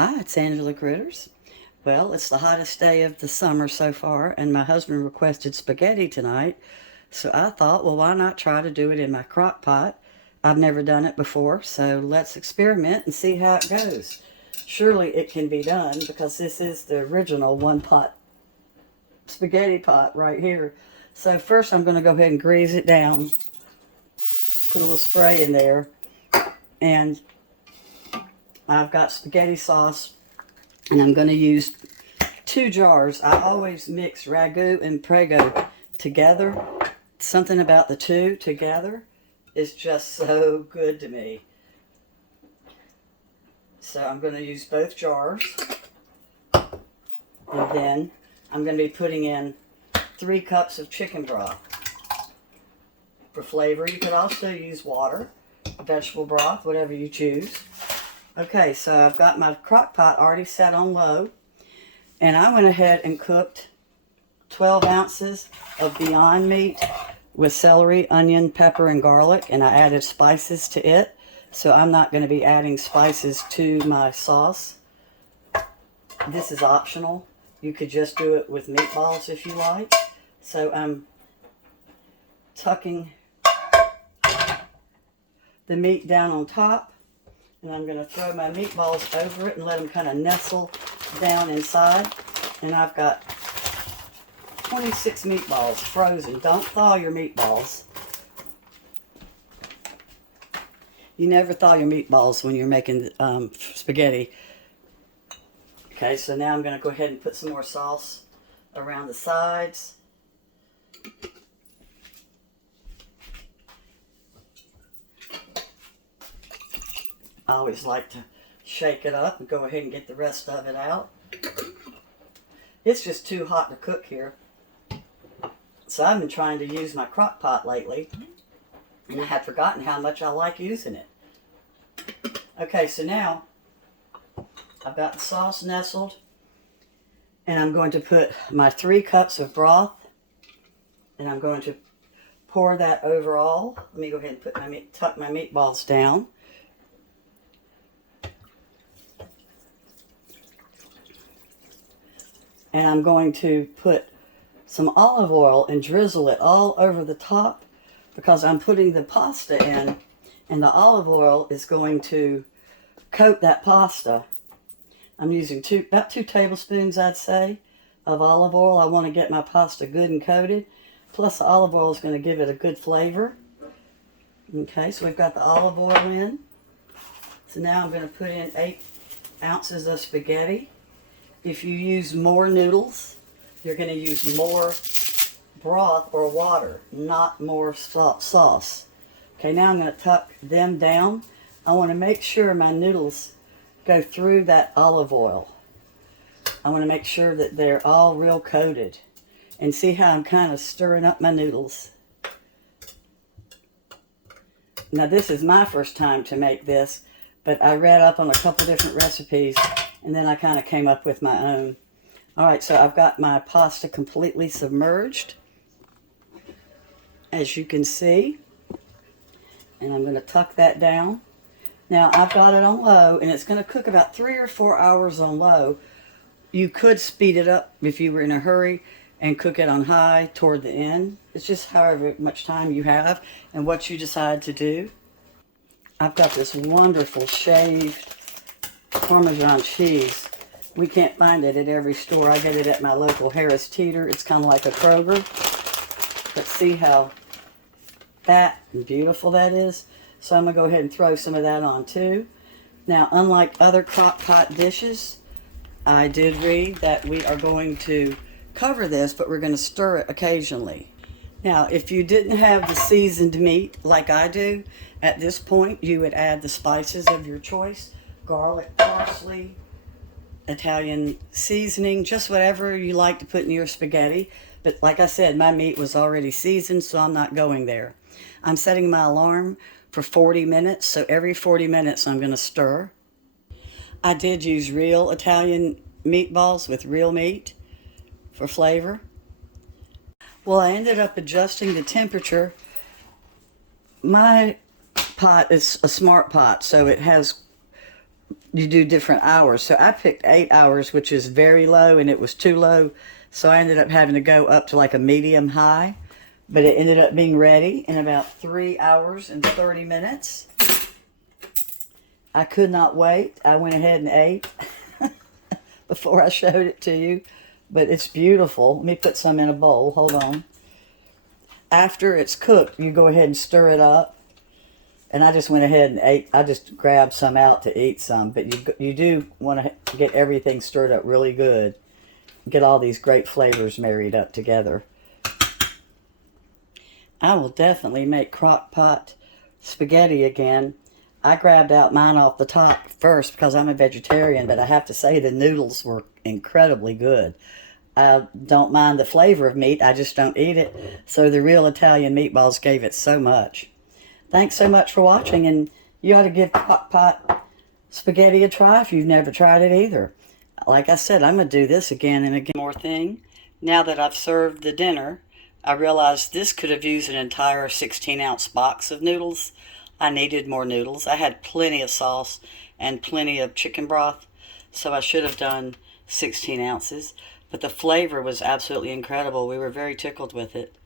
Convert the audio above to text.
Hi, it's Angela Critters. Well, it's the hottest day of the summer so far, and my husband requested spaghetti tonight. So I thought, well, why not try to do it in my crock pot? I've never done it before, so let's experiment and see how it goes. Surely it can be done because this is the original one pot spaghetti pot right here. So first I'm going to go ahead and grease it down, put a little spray in there, and I've got spaghetti sauce, and I'm going to use 2 jars. I always mix ragu and prego together. Something about the two together is just so good to me. So I'm going to use both jars. And then I'm going to be putting in 3 cups of chicken broth. For flavor, you could also use water, vegetable broth, whatever you choose. Okay, so I've got my crock pot already set on low. And I went ahead and cooked 12 ounces of Beyond Meat with celery, onion, pepper, and garlic. And I added spices to it. So I'm not going to be adding spices to my sauce. This is optional. You could just do it with meatballs if you like. So I'm tucking the meat down on top. And I'm going to throw my meatballs over it and let them kind of nestle down inside. And I've got 26 meatballs frozen. Don't thaw your meatballs. You never thaw your meatballs when you're making spaghetti. Okay, so now I'm going to go ahead and put some more sauce around the sides. I always like to shake it up and go ahead and get the rest of it out. It's just too hot to cook here. So I've been trying to use my crock pot lately, and I had forgotten how much I like using it. Okay, so now I've got the sauce nestled, and I'm going to put my 3 cups of broth, and I'm going to pour that over all. Let me go ahead and tuck my meatballs down. And I'm going to put some olive oil and drizzle it all over the top because I'm putting the pasta in, and the olive oil is going to coat that pasta. I'm using about 2 tablespoons, I'd say, of olive oil. I want to get my pasta good and coated. Plus the olive oil is going to give it a good flavor. Okay, so we've got the olive oil in. So now I'm going to put in 8 ounces of spaghetti. If you use more noodles, you're going to use more broth or water, not more sauce. Okay, now I'm going to tuck them down. I want to make sure my noodles go through that olive oil. I want to make sure that they're all real coated. And see how I'm kind of stirring up my noodles. Now this is my first time to make this, but I read up on a couple different recipes, and then I kind of came up with my own. All right, so I've got my pasta completely submerged, as you can see. And I'm going to tuck that down. Now, I've got it on low, and it's going to cook about 3 or 4 hours on low. You could speed it up if you were in a hurry and cook it on high toward the end. It's just however much time you have and what you decide to do. I've got this wonderful shaved Parmesan cheese. We can't find it at every store. I get it at my local Harris Teeter. It's kind of like a Kroger. But see how fat and beautiful that is? So I'm going to go ahead and throw some of that on too. Now, unlike other crock pot dishes, I did read that we are going to cover this, but we're going to stir it occasionally. Now, if you didn't have the seasoned meat like I do, at this point you would add the spices of your choice. Garlic, parsley, Italian seasoning, just whatever you like to put in your spaghetti. But like I said, my meat was already seasoned, so I'm not going there. I'm setting my alarm for 40 minutes, so every 40 minutes I'm going to stir. I did use real Italian meatballs with real meat for flavor. Well, I ended up adjusting the temperature. My pot is a smart pot, so it has you do different hours. So I picked 8 hours, which is very low, and it was too low. So I ended up having to go up to like a medium high. But it ended up being ready in about 3 hours and 30 minutes. I could not wait. I went ahead and ate before I showed it to you. But it's beautiful. Let me put some in a bowl. Hold on. After it's cooked, you go ahead and stir it up. And I just went ahead and ate. I just grabbed some out to eat some. But you do want to get everything stirred up really good. Get all these great flavors married up together. I will definitely make crock pot spaghetti again. I grabbed out mine off the top first because I'm a vegetarian, but I have to say the noodles were incredibly good. I don't mind the flavor of meat, I just don't eat it. So the real Italian meatballs gave it so much. Thanks so much for watching, and you ought to give crock pot spaghetti a try if you've never tried it either. Like I said, I'm going to do this again and again. More thing, now that I've served the dinner, I realized this could have used an entire 16-ounce box of noodles. I needed more noodles. I had plenty of sauce and plenty of chicken broth, so I should have done 16 ounces. But the flavor was absolutely incredible. We were very tickled with it.